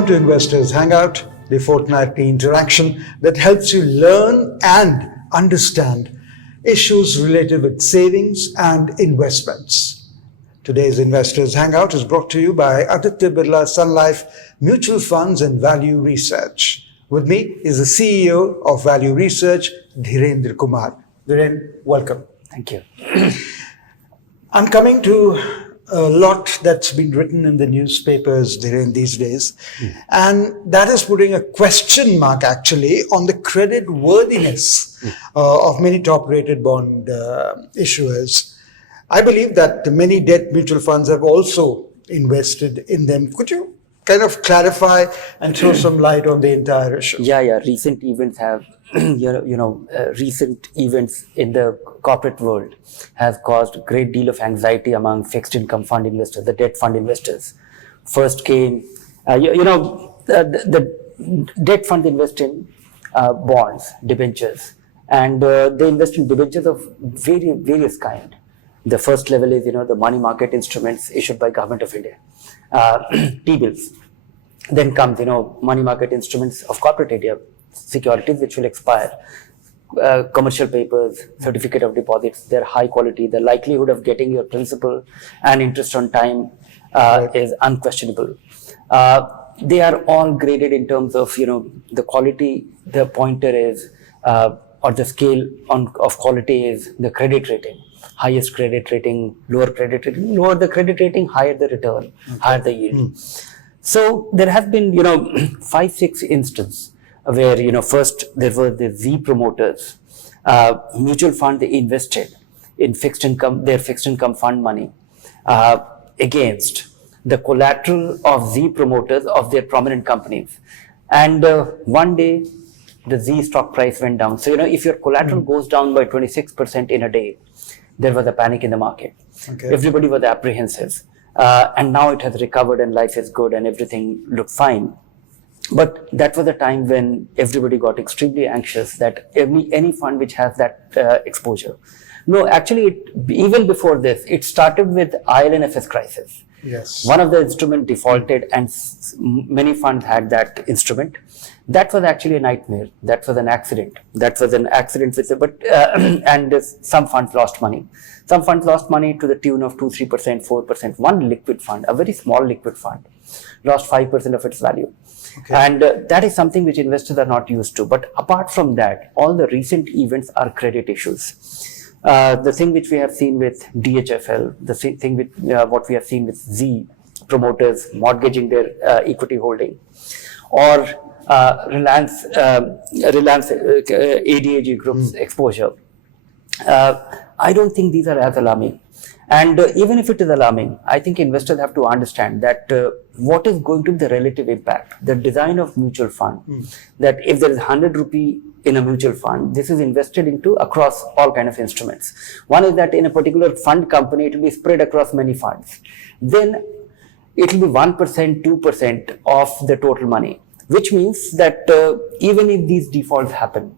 Welcome to Investors Hangout, the fortnightly interaction that helps you learn and understand issues related with savings and investments. Today's Investors Hangout is brought to you by Aditya Birla Sun Life Mutual Funds and Value Research. With me is the CEO of Value Research, Dhirendra Kumar. Dhiren, welcome. Thank you. I'm coming to a lot that's been written in the newspapers during these days, and that is putting a question mark actually on the credit worthiness of many top-rated bond issuers. I believe that many debt mutual funds have also invested in them. Could you kind of clarify and throw some light on the entire issue? Yeah. Recent events have, recent events in the corporate world have caused a great deal of anxiety among fixed income fund investors, the debt fund investors. First came, the debt fund invest in bonds, debentures, and they invest in debentures of various kind. The first level is, the money market instruments issued by Government of India, T-bills. Then comes, money market instruments of corporate India, securities which will expire, commercial papers, certificate of deposits. They're high quality. The likelihood of getting your principal and interest on time is unquestionable. They are all graded in terms of, the quality. The pointer is, or the scale of quality is the credit rating. Highest credit rating, lower credit rating. Lower the credit rating, higher the return, higher the yield. So there have been, 5-6 instances where, first there were the Z promoters, mutual fund. They invested in their fixed income fund money against the collateral of Z promoters of their prominent companies. And one day the Z stock price went down. So, if your collateral goes down by 26% in a day, there was a panic in the market. Okay. Everybody was apprehensive. And now it has recovered and life is good and everything looked fine. But that was a time when everybody got extremely anxious that any fund which has that exposure. No, actually, even before this, it started with IL&FS crisis. Yes. One of the instruments defaulted and many funds had that instrument. That was actually a nightmare. That was an accident. And some funds lost money. Some funds lost money to the tune of 2-3%, 4%. One liquid fund, a very small liquid fund, lost 5% of its value. Okay. And that is something which investors are not used to. But apart from that, all the recent events are credit issues. The thing which we have seen with DHFL, the thing with what we have seen with Z promoters mortgaging their equity holding, or Reliance ADAG Group's exposure. I don't think these are as alarming. And even if it is alarming, I think investors have to understand that what is going to be the relative impact, the design of mutual fund, that if there is 100 rupee in a mutual fund, this is invested into across all kind of instruments. One is that in a particular fund company, it will be spread across many funds. Then it will be 1%, 2% of the total money, which means that even if these defaults happen,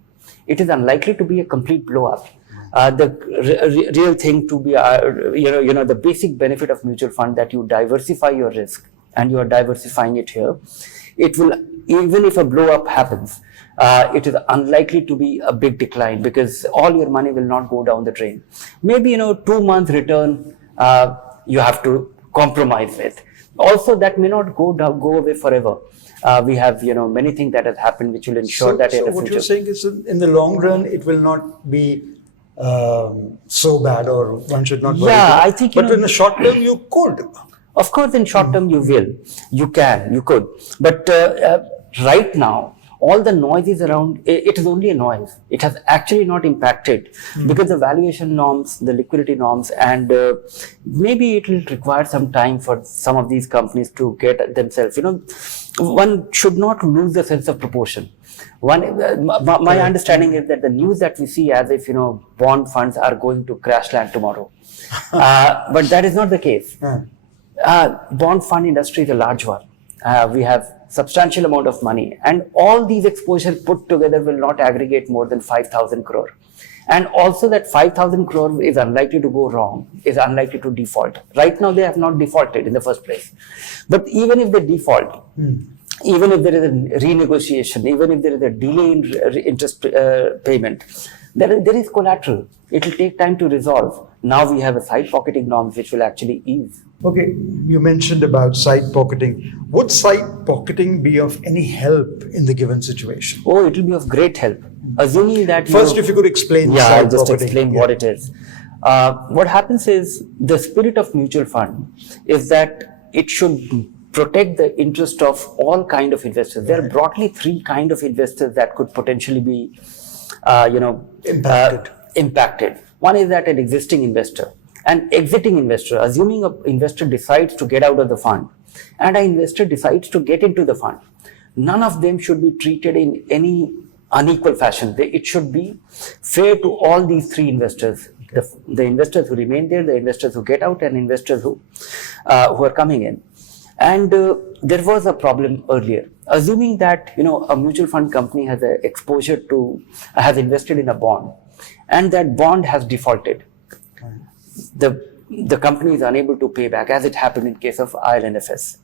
it is unlikely to be a complete blow up. The real thing to be, the basic benefit of mutual fund that you diversify your risk, and you are diversifying it here. It will, even if a blow up happens, it is unlikely to be a big decline because all your money will not go down the drain. Maybe 2 months return you have to compromise with. Also, that may not go away forever. We have many things that has happened which will ensure that in the future. What you're saying is in the long run it will not be so bad, or one should not worry. Yeah, I think. But in the short term, you could. Of course, in short term, you will. You can. You could. But right now, all the noise is around. It is only a noise. It has actually not impacted because the valuation norms, the liquidity norms, and maybe it will require some time for some of these companies to get themselves. One should not lose the sense of proportion. My understanding is that the news that we see as if bond funds are going to crash land tomorrow, but that is not the case. Bond fund industry is a large one. We have substantial amount of money, and all these exposures put together will not aggregate more than 5,000 crore. And also that 5,000 crore is unlikely to go wrong, is unlikely to default. Right now, they have not defaulted in the first place. But even if they default, even if there is a renegotiation, even if there is a delay in interest payment, there is collateral. It will take time to resolve. Now we have a side pocketing norms which will actually ease. Okay, you mentioned about side pocketing. Would side pocketing be of any help in the given situation? Oh, it will be of great help. Assuming that First, if you could explain yeah, side I'll just pocketing. explain what it is. What happens is the spirit of mutual fund is that it should protect the interest of all kind of investors. There are broadly three kind of investors that could potentially be, impacted. One is that an existing investor, an exiting investor, assuming an investor decides to get out of the fund and an investor decides to get into the fund. None of them should be treated in any unequal fashion. It should be fair to all these three investors. The investors who remain there, the investors who get out, and investors who are coming in. And there was a problem earlier. Assuming that a mutual fund company has a exposure to has invested in a bond, and that bond has defaulted, the company is unable to pay back, as it happened in case of IL&FS.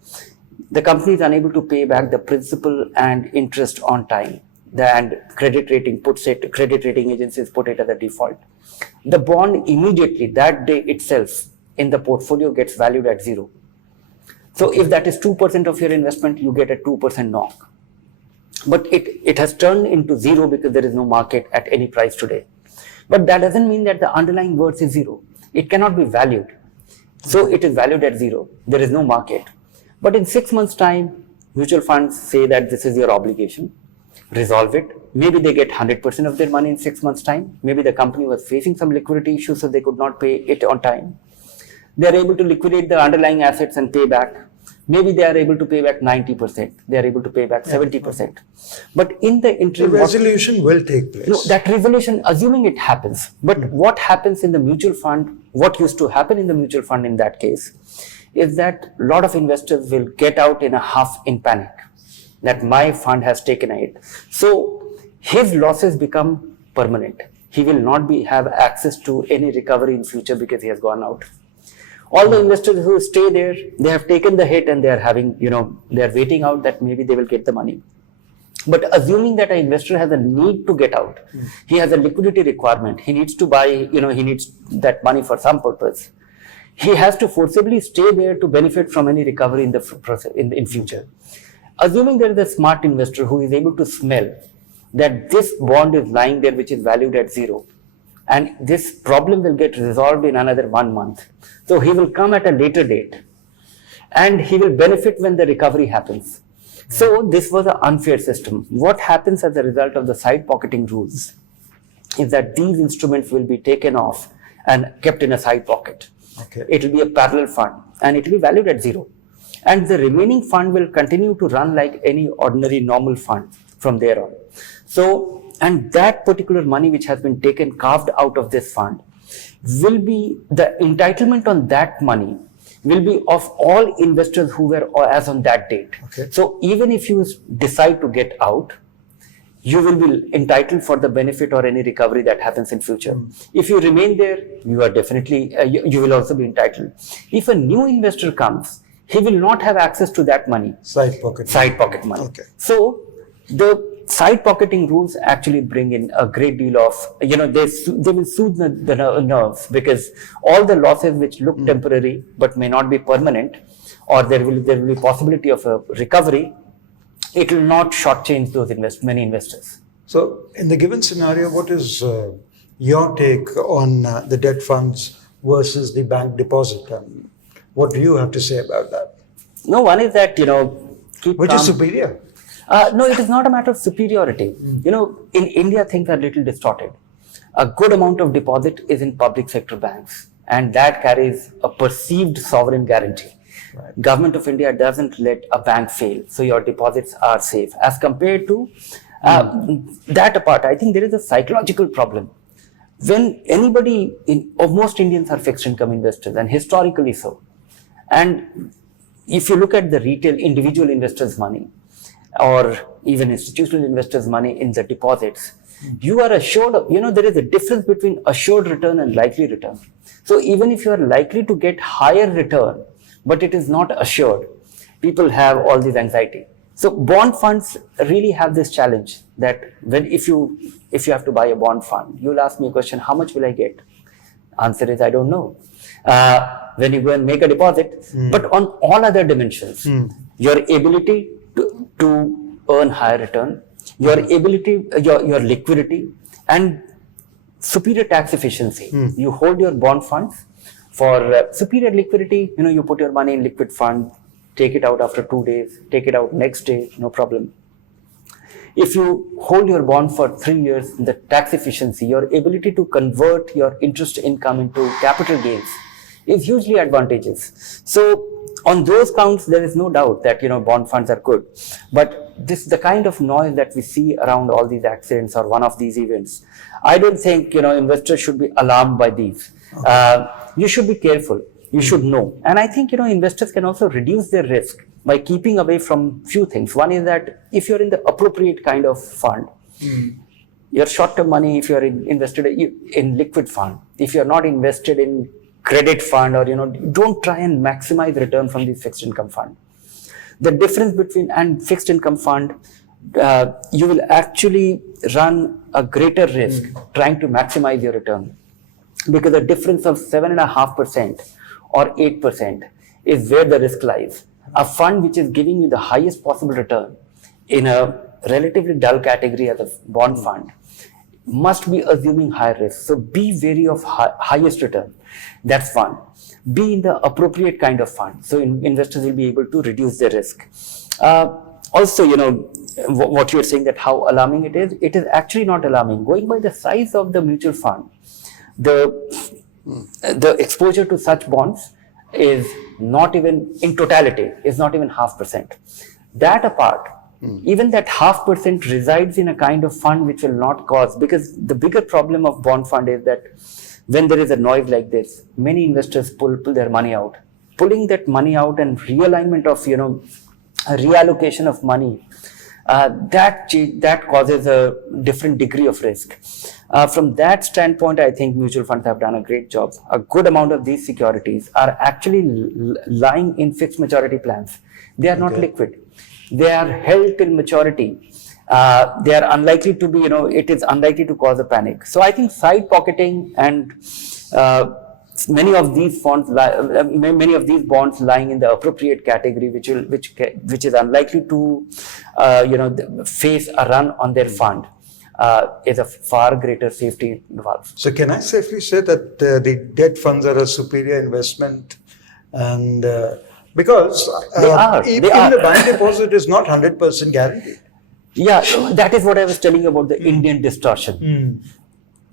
The company is unable to pay back the principal and interest on time. And credit rating agencies put it as a default. The bond immediately that day itself in the portfolio gets valued at zero. So if that is 2% of your investment, you get a 2% knock. But it has turned into zero because there is no market at any price today. But that doesn't mean that the underlying worth is zero. It cannot be valued. So it is valued at zero. There is no market. But in 6 months' time, mutual funds say that this is your obligation. Resolve it. Maybe they get 100% of their money in 6 months' time. Maybe the company was facing some liquidity issues, so they could not pay it on time. They are able to liquidate the underlying assets and pay back. Maybe they are able to pay back 90%. They are able to pay back 70%. But in the interim, the resolution will take place. No, that resolution, assuming it happens. But what happens in the mutual fund, what used to happen in the mutual fund in that case, is that a lot of investors will get out in a half in panic that my fund has taken a hit. So his losses become permanent. He will not have access to any recovery in future because he has gone out. All the investors who stay there, they have taken the hit and they are having, they are waiting out that maybe they will get the money. But assuming that an investor has a need to get out, he has a liquidity requirement, he needs to buy, he needs that money for some purpose. He has to forcibly stay there to benefit from any recovery in the process in future. Assuming there is a smart investor who is able to smell that this bond is lying there which is valued at zero, and this problem will get resolved in another 1 month. So he will come at a later date and he will benefit when the recovery happens. So this was an unfair system. What happens as a result of the side pocketing rules is that these instruments will be taken off and kept in a side pocket. Okay. It will be a parallel fund and it will be valued at zero. And the remaining fund will continue to run like any ordinary normal fund from there on. So, and that particular money which has been taken, carved out of this fund, will be the entitlement on that money will be of all investors who were as on that date. Okay. So even if you decide to get out, you will be entitled for the benefit or any recovery that happens in future. If you remain there, you are definitely, you will also be entitled. If a new investor comes, he will not have access to that money. Side pocket money. Okay. So the side pocketing rules actually bring in a great deal of, they will soothe the nerves, because all the losses which look temporary but may not be permanent, or there will be possibility of a recovery, it will not shortchange those many investors. So in the given scenario, what is your take on the debt funds versus the bank deposit? What do you have to say about that? No, one is that, Which is superior? No, it is not a matter of superiority. In India, things are a little distorted. A good amount of deposit is in public sector banks, and that carries a perceived sovereign guarantee. Right. Government of India doesn't let a bank fail, so your deposits are safe. As compared to that apart, I think there is a psychological problem. When most Indians are fixed income investors, and historically so. And if you look at the retail individual investors' money, or even institutional investors' money in the deposits, you are assured of, there is a difference between assured return and likely return. So even if you are likely to get higher return, but it is not assured, people have all this anxiety. So bond funds really have this challenge that if you have to buy a bond fund, you'll ask me a question, how much will I get? Answer is, I don't know. When you go and make a deposit, but on all other dimensions, your ability to earn higher return, your ability, your liquidity, and superior tax efficiency. You hold your bond funds for superior liquidity. You put your money in liquid fund, take it out after 2 days, take it out next day, no problem. If you hold your bond for 3 years, the tax efficiency, your ability to convert your interest income into capital gains is hugely advantageous. So on those counts, there is no doubt that bond funds are good. But the kind of noise that we see around all these accidents or one of these events, I don't think investors should be alarmed by these. Okay. You should be careful. You should know. And I think investors can also reduce their risk by keeping away from few things. One is that if you're in the appropriate kind of fund, your short-term money, if you're invested in liquid fund, if you're not invested in credit fund, or don't try and maximize return from the fixed income fund. The difference between and fixed income fund, you will actually run a greater risk trying to maximize your return, because the difference of 7.5% or 8% is where the risk lies. A fund which is giving you the highest possible return in a relatively dull category as a bond fund must be assuming higher risk. So be wary of highest return. That's one. Be in the appropriate kind of fund. So investors will be able to reduce their risk. Also, what you're saying, that how alarming it is actually not alarming. Going by the size of the mutual fund, the exposure to such bonds is not even, in totality, is not even 0.5%. That apart, even that 0.5% resides in a kind of fund which will not cause, because the bigger problem of bond fund is that when there is a noise like this, many investors pull their money out. Pulling that money out and realignment of, a reallocation of money, that causes a different degree of risk. From that standpoint, I think mutual funds have done a great job. A good amount of these securities are actually lying in fixed maturity plans. They are not liquid. They are held till maturity. They are unlikely to be, it is unlikely to cause a panic. So I think side pocketing and many of these bonds lying in the appropriate category, which is unlikely to, face a run on their fund, is a far greater safety valve. So can I safely say that the debt funds are a superior investment? And because even the bank deposit is not 100% guaranteed. Yeah, that is what I was telling you about the Indian distortion.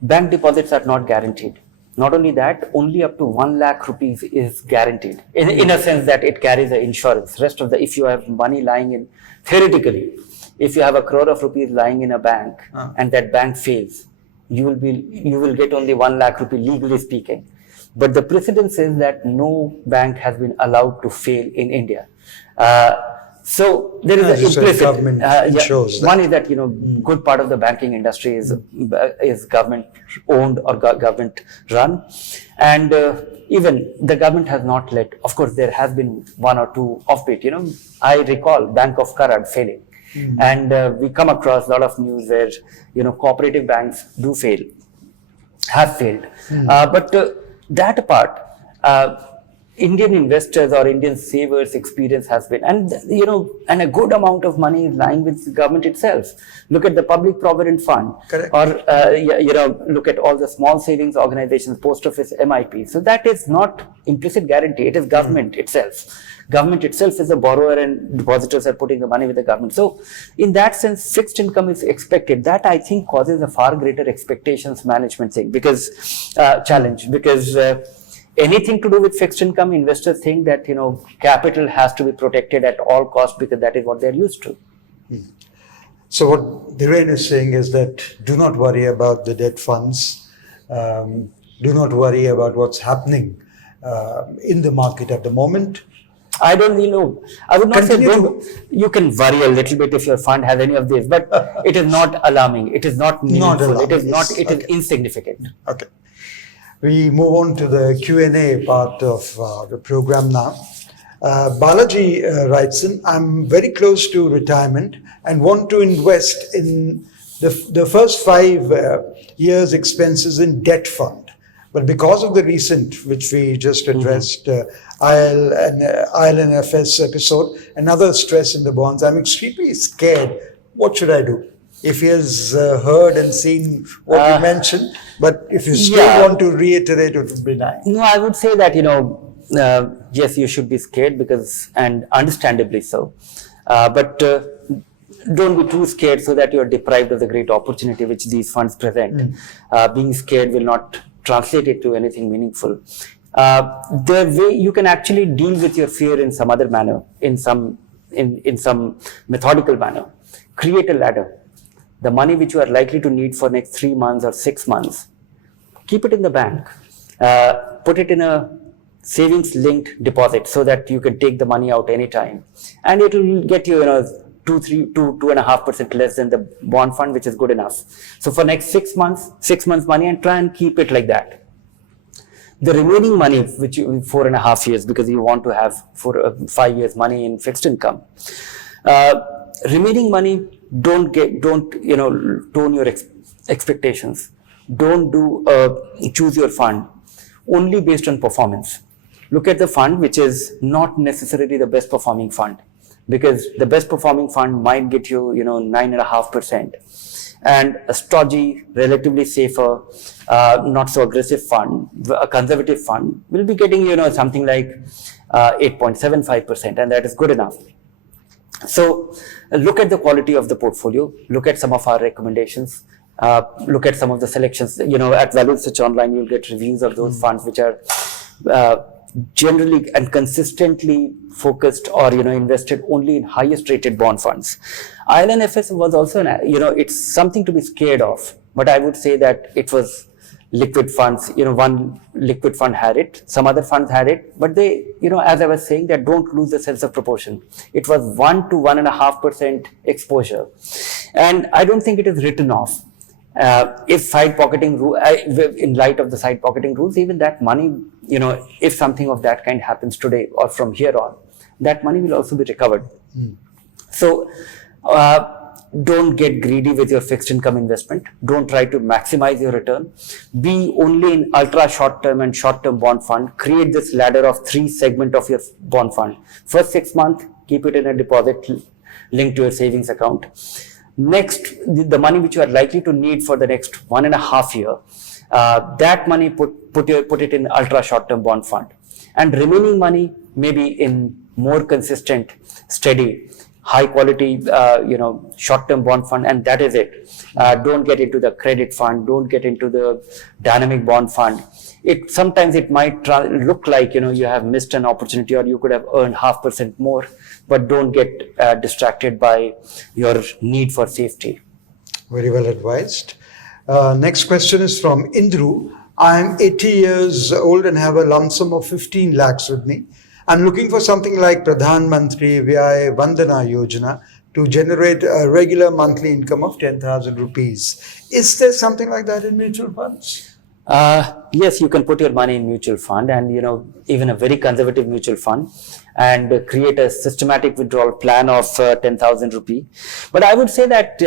Bank deposits are not guaranteed. Not only that, only up to 1 lakh rupees is guaranteed, in a sense that it carries the insurance. Rest of if you have money lying in, theoretically, if you have 1 crore of rupees lying in a bank and that bank fails, you will get only 1 lakh rupee, legally speaking. But the precedent says that no bank has been allowed to fail in India. So there is an implicit government shows one is that good part of the banking industry is government owned or government run, and even the government has not let. Of course, there has been 1 or 2 offbeat. I recall Bank of Karad failing, and we come across a lot of news where cooperative banks have failed. But that apart, Indian investors or Indian savers' experience has been, and a good amount of money is lying with the government itself. Look at the Public Provident Fund, or look at all the small savings organizations, Post Office, MIP. So that is not implicit guarantee. It is government itself. Government itself is a borrower, and depositors are putting the money with the government. So in that sense, fixed income is expected. That I think causes a far greater expectations management thing, challenge, because anything to do with fixed income, investors think that capital has to be protected at all costs because that is what they're used to. So what Dhiren is saying is that do not worry about the debt funds. Do not worry about what's happening in the market at the moment. I don't know. I would not say you can worry a little bit if your fund has any of this, but it is not alarming. It is not meaningful. It is not. It is insignificant. Okay. We move on to the Q&A part of the program now. Balaji writes in, I'm very close to retirement and want to invest in the first 5 years' expenses in debt fund. But because of the recent, which we just addressed, ILNFS episode, another stress in the bonds, I'm extremely scared. What should I do? If he has heard and seen what you mentioned, but if you still want to reiterate, it would be nice. No, I would say that, yes, you should be scared and understandably so. But don't be too scared so that you're deprived of the great opportunity which these funds present. Being scared will not translate it to anything meaningful. The way you can actually deal with your fear in some other manner, in some methodical manner, create a ladder. The money which you are likely to need for next 3 months or 6 months, keep it in the bank. Put it in a savings linked deposit so that you can take the money out anytime, and it will get you 2.5% less than the bond fund, which is good enough. So for next 6 months money, and try and keep it like that. The remaining money, which you 4.5 years, because you want to have 5 years money in fixed income, remaining money, don't tone your expectations. Don't choose your fund only based on performance. Look at the fund which is not necessarily the best performing fund, because the best performing fund might get you 9.5%, and a stodgy, relatively safer, not so aggressive fund, a conservative fund, will be getting something like 8.75%, and that is good enough. So look at the quality of the portfolio, look at some of our recommendations, look at some of the selections. At Value Search Online, you'll get reviews of those funds which are generally and consistently focused or invested only in highest rated bond funds. ILNFS was also it's something to be scared of, but I would say that it was liquid funds. One liquid fund had it, some other funds had it, but they, as I was saying, that don't lose the sense of proportion. It was 1 to 1.5% exposure, and I don't think it is written off. If side pocketing rule, in light of the side pocketing rules, even that money, if something of that kind happens today or from here on, that money will also be recovered. So don't get greedy with your fixed income investment. Don't try to maximize your return. Be only in ultra short term and short term bond fund. Create this ladder of 3 segments of your bond fund. First 6 months, keep it in a deposit linked to your savings account. Next, the money which you are likely to need for the next 1.5 years, that money put it in ultra short term bond fund, and remaining money maybe in more consistent, steady, high quality short term bond fund, and that is it. Don't get into the credit fund, don't get into the dynamic bond fund. Sometimes it might look like you have missed an opportunity, or you could have earned 0.5% more, but don't get distracted by your need for safety. Very well advised. Next question is from Indru. I'm 80 years old and have a lump sum of 15 lakhs with me. I'm looking for something like Pradhan Mantri Vyay Vandana Yojana to generate a regular monthly income of 10,000 rupees. Is there something like that in mutual funds? Yes, you can put your money in mutual fund, and even a very conservative mutual fund, and create a systematic withdrawal plan of 10,000 rupee. But I would say that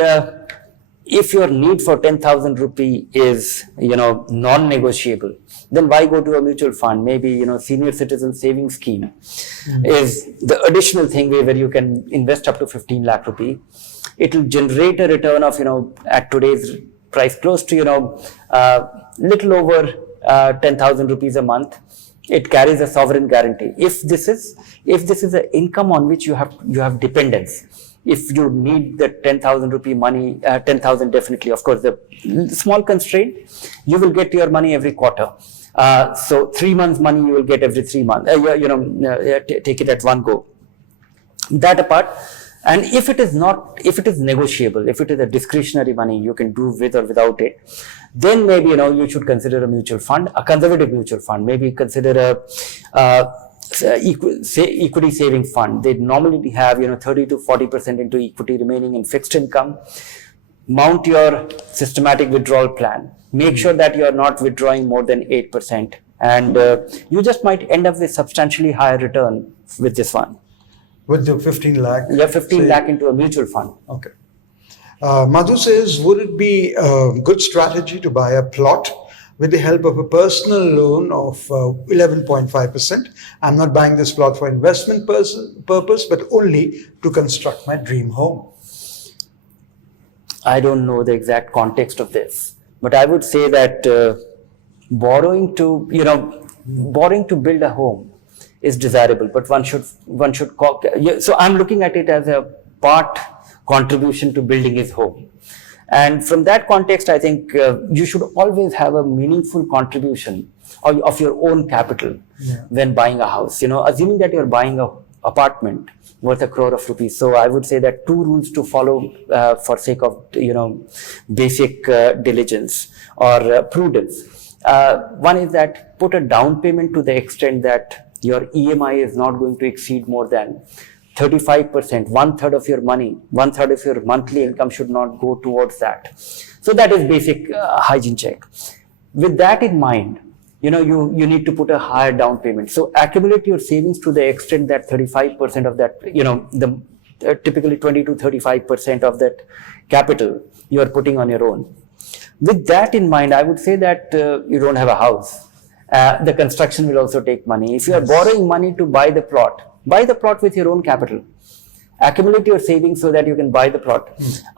if your need for 10,000 rupee is non-negotiable, then why go to a mutual fund? Maybe senior citizen savings scheme is the additional thing where you can invest up to 15 lakh rupee. It will generate a return of at today's price close to little over 10,000 rupees a month. It carries a sovereign guarantee. If this is an income on which you have dependence, if you need the 10,000 rupee money, 10,000 definitely, of course, the small constraint, you will get your money every quarter. So 3 months money you will get every 3 months, take it at one go. That apart, and if it is negotiable, if it is a discretionary money you can do with or without it, then maybe you should consider a mutual fund, a conservative mutual fund. Maybe consider a equity saving fund. They normally have 30 to 40% into equity, remaining in fixed income. Mount your systematic withdrawal plan. Make sure that you are not withdrawing more than 8% and you just might end up with substantially higher return with this one. With the 15 lakh? Yeah, 15 lakh into a mutual fund. Okay. Madhu says, would it be a good strategy to buy a plot with the help of a personal loan of 11.5%? I'm not buying this plot for investment purpose, but only to construct my dream home. I don't know the exact context of this, but I would say that borrowing to build a home is desirable, but one should so I'm looking at it as a part contribution to building his home. And from that context, I think you should always have a meaningful contribution of your own capital when buying a house. Assuming that you're buying an apartment worth ₹1 crore. So I would say that 2 rules to follow for sake of basic diligence or prudence. One is that put a down payment to the extent that your EMI is not going to exceed more than 35%, 1/3 of your money, 1/3 of your monthly income should not go towards that. So that is basic hygiene check. With that in mind, you need to put a higher down payment. So accumulate your savings to the extent that 35% of that, typically 20 to 35% of that capital you are putting on your own. With that in mind, I would say that you don't have a house. The construction will also take money. If you are borrowing money to buy the plot with your own capital. Accumulate your savings so that you can buy the plot.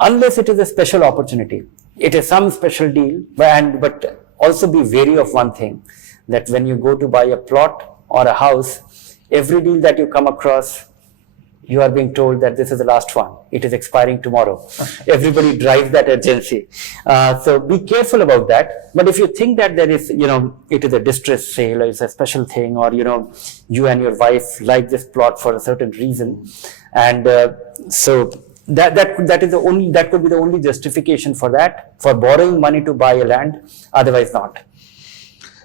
Unless it is a special opportunity. It is some special deal, but also be wary of one thing, that when you go to buy a plot or a house, every deal that you come across, you are being told that this is the last one. It is expiring tomorrow. Everybody drives that urgency. So be careful about that. But if you think that there is, it is a distress sale or it's a special thing, or, you and your wife like this plot for a certain reason. And so that could be the only justification for that, for borrowing money to buy a land, otherwise not.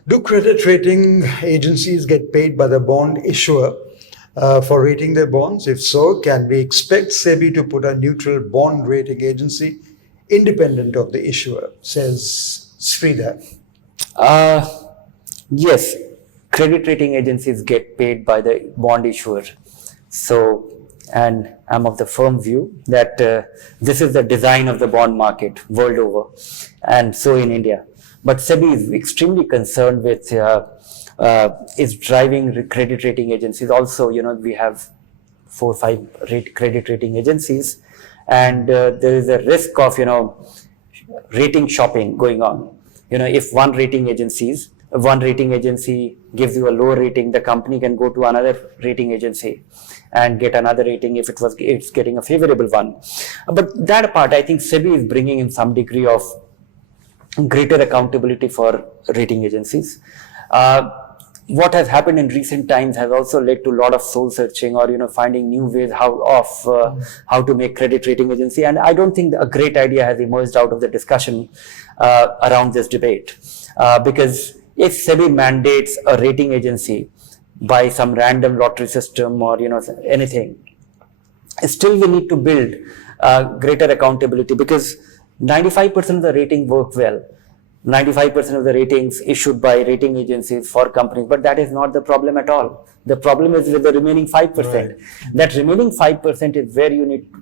Do credit rating agencies get paid by the bond issuer for rating their bonds? If so, can we expect SEBI to put a neutral bond rating agency independent of the issuer, says Sridhar? Yes, credit rating agencies get paid by the bond issuer. So, and I'm of the firm view that this is the design of the bond market world over, and so in India. But SEBI is extremely concerned with is driving credit rating agencies. Also, we have 4 or 5 credit rating agencies, and there is a risk of rating shopping going on. If one rating agency gives you a low rating, the company can go to another rating agency and get another rating if it's getting a favorable one. But that apart, I think SEBI is bringing in some degree of greater accountability for rating agencies. What has happened in recent times has also led to a lot of soul searching, or finding new ways how to make credit rating agency. And I don't think a great idea has emerged out of the discussion around this debate, because if SEBI mandates a rating agency by some random lottery system or anything, still we need to build greater accountability, because 95% of the rating work well. 95% of the ratings issued by rating agencies for companies, but that is not the problem at all. The problem is with the remaining 5%. Right. That remaining 5% is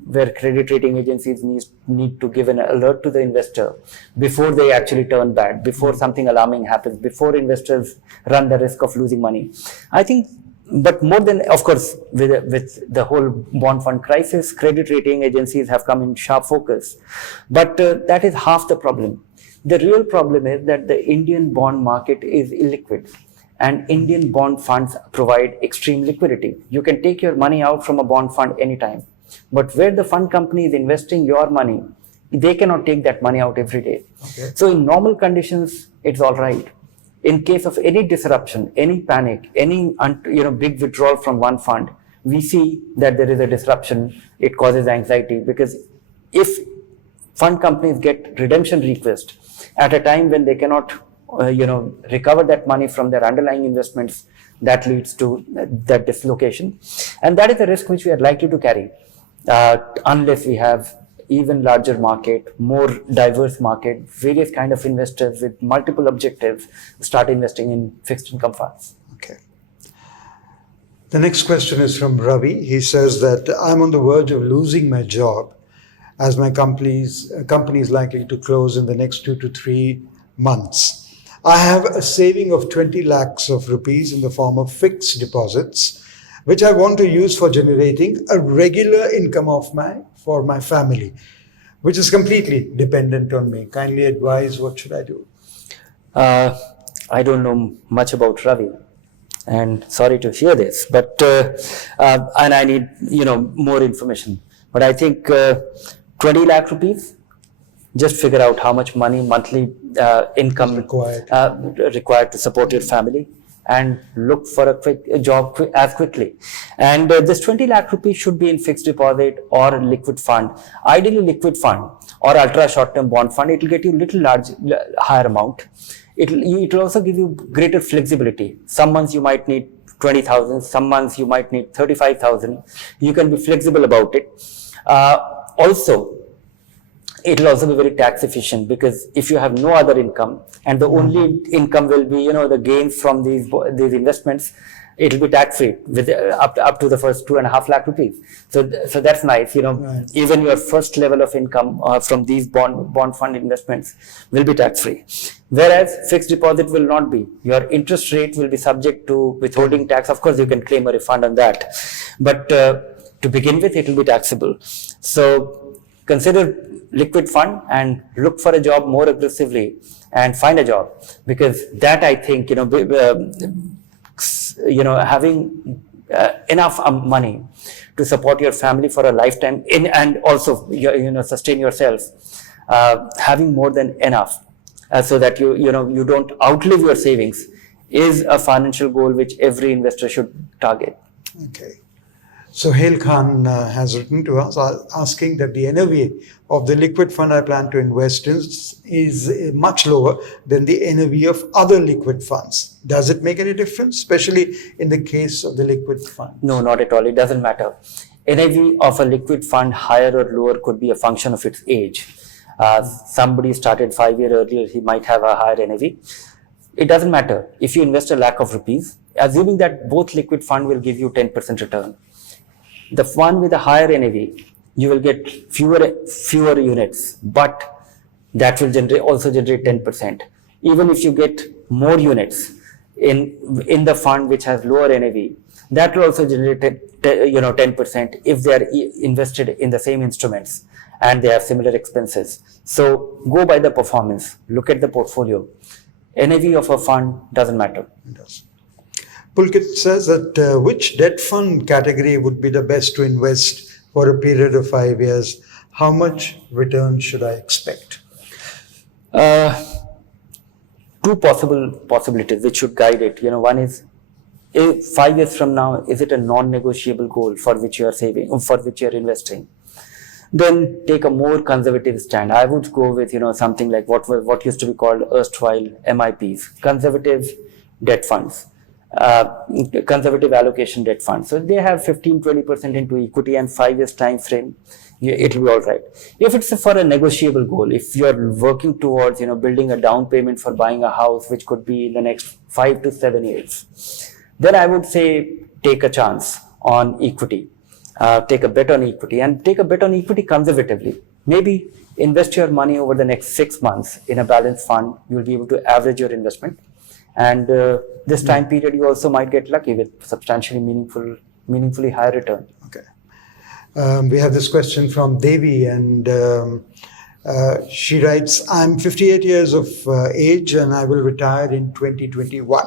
where credit rating agencies need to give an alert to the investor before they actually turn bad, before something alarming happens, before investors run the risk of losing money. I think, but more than, of course, with the whole bond fund crisis, credit rating agencies have come in sharp focus. But that is half the problem. The real problem is that the Indian bond market is illiquid, and Indian bond funds provide extreme liquidity. You can take your money out from a bond fund anytime, but where the fund company is investing your money, they cannot take that money out every day. Okay. So in normal conditions, it's all right. In case of any disruption, any panic, any big withdrawal from one fund, we see that there is a disruption. It causes anxiety, because if fund companies get redemption request at a time when they cannot recover that money from their underlying investments, that leads to that dislocation. And that is a risk which we are likely to carry unless we have even larger market, more diverse market, various kind of investors with multiple objectives start investing in fixed income funds. Okay. The next question is from Ravi. He says that I'm on the verge of losing my job as my company is likely to close in the next 2 to 3 months. I have a saving of 20 lakhs of rupees in the form of fixed deposits, which I want to use for generating a regular income for my family, which is completely dependent on me. Kindly advise, what should I do? I don't know much about Ravi, and sorry to hear this, but and I need more information. But I think 20 lakh rupees. Just figure out how much money monthly income required to support your family, and look for a quick job as quickly. And this 20 lakh rupees should be in fixed deposit or liquid fund, ideally liquid fund or ultra short-term bond fund. It will get you little higher amount. It will also give you greater flexibility. Some months you might need 20,000, some months you might need 35,000. You can be flexible about it. Also, it will also be very tax efficient, because if you have no other income and the only income will be the gains from these investments, it will be tax free with up to the first 2.5 lakh rupees. So that's nice. Right. Even your first level of income from these bond fund investments will be tax free, whereas fixed deposit will not be. Your interest rate will be subject to withholding tax. Of course, you can claim a refund on that, but to begin with, it will be taxable. So consider liquid fund and look for a job more aggressively and find a job, because that, I think, having enough money to support your family for a lifetime and also sustain yourself, having more than enough so that you don't outlive your savings is a financial goal which every investor should target. Okay. Sohail Khan has written to us asking that the NAV of the liquid fund I plan to invest in is much lower than the NAV of other liquid funds. Does it make any difference, especially in the case of the liquid fund? No, not at all. It doesn't matter. NAV of a liquid fund, higher or lower, could be a function of its age. Somebody started 5 years earlier, he might have a higher NAV. It doesn't matter. If you invest a lakh of rupees, assuming that both liquid fund will give you 10% return, the one with a higher NAV, you will get fewer units, but that will also generate 10%. Even if you get more units in the fund which has lower NAV, that will also generate 10% if they are invested in the same instruments and they have similar expenses. So go by the performance. Look at the portfolio. NAV of a fund doesn't matter. It does. Pulkit says that which debt fund category would be the best to invest for a period of 5 years? How much return should I expect? Two possibilities which should guide it. One is, 5 years from now, is it a non-negotiable goal for which you are saving, for which you are investing? Then take a more conservative stand. I would go with something like what used to be called erstwhile MIPs, conservative debt funds. Conservative allocation debt funds. So they have 15-20% into equity and 5 years time frame. It will be all right. If it's for a negotiable goal, if you're working towards building a down payment for buying a house which could be in the next 5 to 7 years, then I would say take a chance on equity. Take a bet on equity, and take a bet on equity conservatively. Maybe invest your money over the next 6 months in a balanced fund. You'll be able to average your investment. And this time period, you also might get lucky with substantially meaningfully higher return. Okay. We have this question from Devi, and she writes, I'm 58 years of age and I will retire in 2021.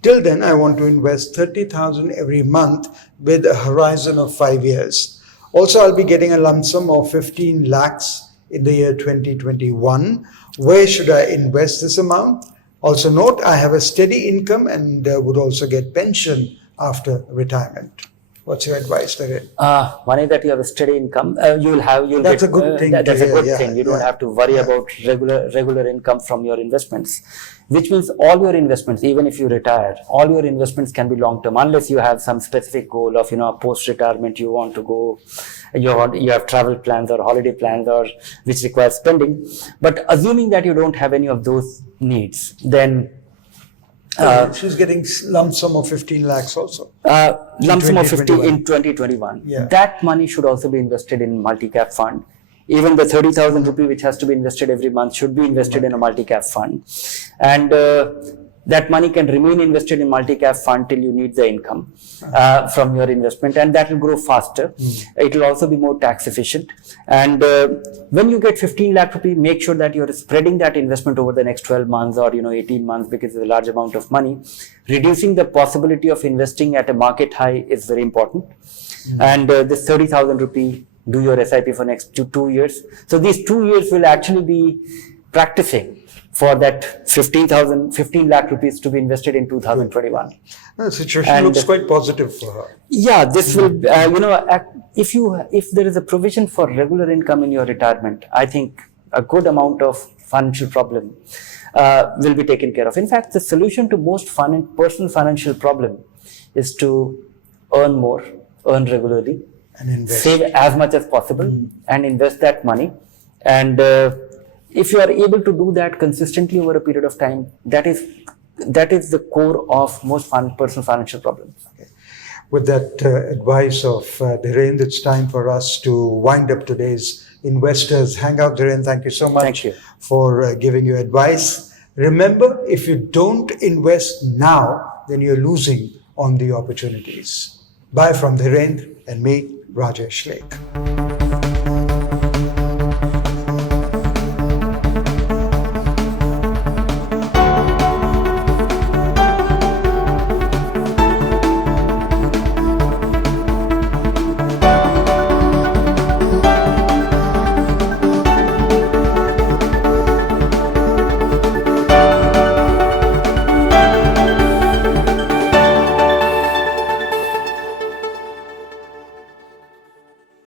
Till then, I want to invest 30,000 every month with a horizon of 5 years. Also, I'll be getting a lump sum of 15 lakhs in the year 2021. Where should I invest this amount? Also note, I have a steady income and would also get pension after retirement. What's your advice there? Money that you have a steady income, you'll That's get, a good thing that's to a hear, good yeah, thing. You don't yeah, have to worry about regular income from your investments, which means all your investments, even if you retire, all your investments can be long term, unless you have some specific goal of post retirement you want to go, you have travel plans or holiday plans or which require spending. But assuming that you don't have any of those needs, then she's getting lump sum of 15 lakhs also. lump sum of 50 2021. in 2021. Yeah. That money should also be invested in multi-cap fund. Even the 30,000 rupee which has to be invested every month should be invested in a multi-cap fund. And that money can remain invested in multi-cap fund till you need the income from your investment, and that will grow faster. It will also be more tax efficient. And when you get 15 lakh rupee, make sure that you're spreading that investment over the next 12 months or 18 months, because it's a large amount of money. Reducing the possibility of investing at a market high is very important. And this 30,000 rupee, do your SIP for next 2 years. So these 2 years will actually be practicing for that 15 lakh rupees to be invested in 2021. The situation looks quite positive for her. Yeah, this will, if there is a provision for regular income in your retirement, I think a good amount of financial problem will be taken care of. In fact, the solution to most personal financial problem is to earn more, earn regularly, And invest. save as much as possible and invest that money. And if you are able to do that consistently over a period of time, that is the core of most personal financial problems. Okay. With that advice of Dhiren, it's time for us to wind up today's Investors Hangout. Dhiren, thank you so much Thank you. for giving your advice. Remember, if you don't invest now, then you're losing on the opportunities. Bye from Dhiren and me, Rajesh Lake.